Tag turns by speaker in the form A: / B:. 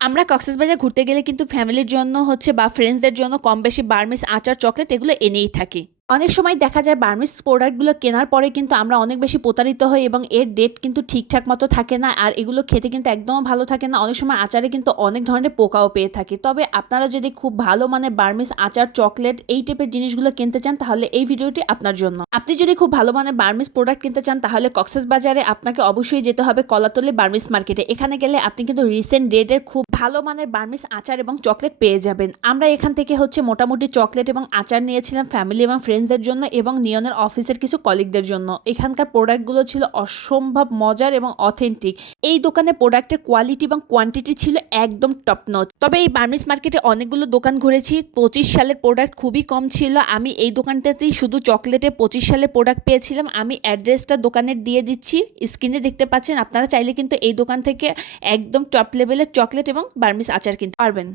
A: আমরা কক্সবাজার ঘুরতে গেলে কিন্তু ফ্যামিলির জন্য হচ্ছে বা ফ্রেন্ডসদের জন্য কম বেশি বার্মিস আচার চকলেট এগুলো এনেই থাকি। অনেক সময় দেখা যায় বার্মিস প্রোডাক্টগুলো কেনার পরে কিন্তু আমরা অনেক বেশি প্রতারিত হই এবং এর ডেট কিন্তু ঠিকঠাক মতো থাকে না আর এগুলো খেতে কিন্তু একদম ভালো থাকে না। অনেক সময় আচারে কিন্তু অনেক ধরনের পোকাও পেয়ে থাকে। তবে আপনারা যদি খুব ভালো মানে বার্মিস আচার, চকলেট এই টাইপের জিনিসগুলো কিনতে চান তাহলে এই ভিডিওটি আপনার জন্য। আপনি যদি খুব ভালো মানে বার্মিস প্রোডাক্ট কিনতে চান তাহলে কক্সেস বাজারে আপনাকে অবশ্যই যেতে হবে কলাতলি বার্মিস মার্কেটে। এখানে গেলে আপনি কিন্তু রিসেন্ট ডেটের খুব ভালো মানের বার্মিস আচার এবং চকলেট পেয়ে যাবেন। আমরা এখান থেকে হচ্ছে মোটামুটি চকলেট এবং আচার নিয়েছিলাম ফ্যামিলি এবং ফ্রেন্ডসদের জন্য এবং নিয়নের অফিসের কিছু কলিগদের জন্য। এখানকার প্রোডাক্টগুলো ছিল অসম্ভব মজার এবং অথেন্টিক এই দোকানে প্রোডাক্টের কোয়ালিটি এবং কোয়ান্টিটি ছিল একদম টপ নচ তবে এই বার্মিস মার্কেটে অনেকগুলো দোকান ঘুরেছি, পঁচিশ সালের প্রোডাক্ট খুবই কম ছিল। আমি এই দোকানটাতেই শুধু চকলেটে পঁচিশ সালের প্রোডাক্ট পেয়েছিলাম। আমি অ্যাড্রেসটা দোকানের দিয়ে দিচ্ছি। স্ক্রিনে দেখতে পাচ্ছেন, আপনারা চাইলে কিন্তু এই দোকান থেকে একদম টপ লেভেলের চকলেট এবং বার্মিস আচার কিনতে পারবেন।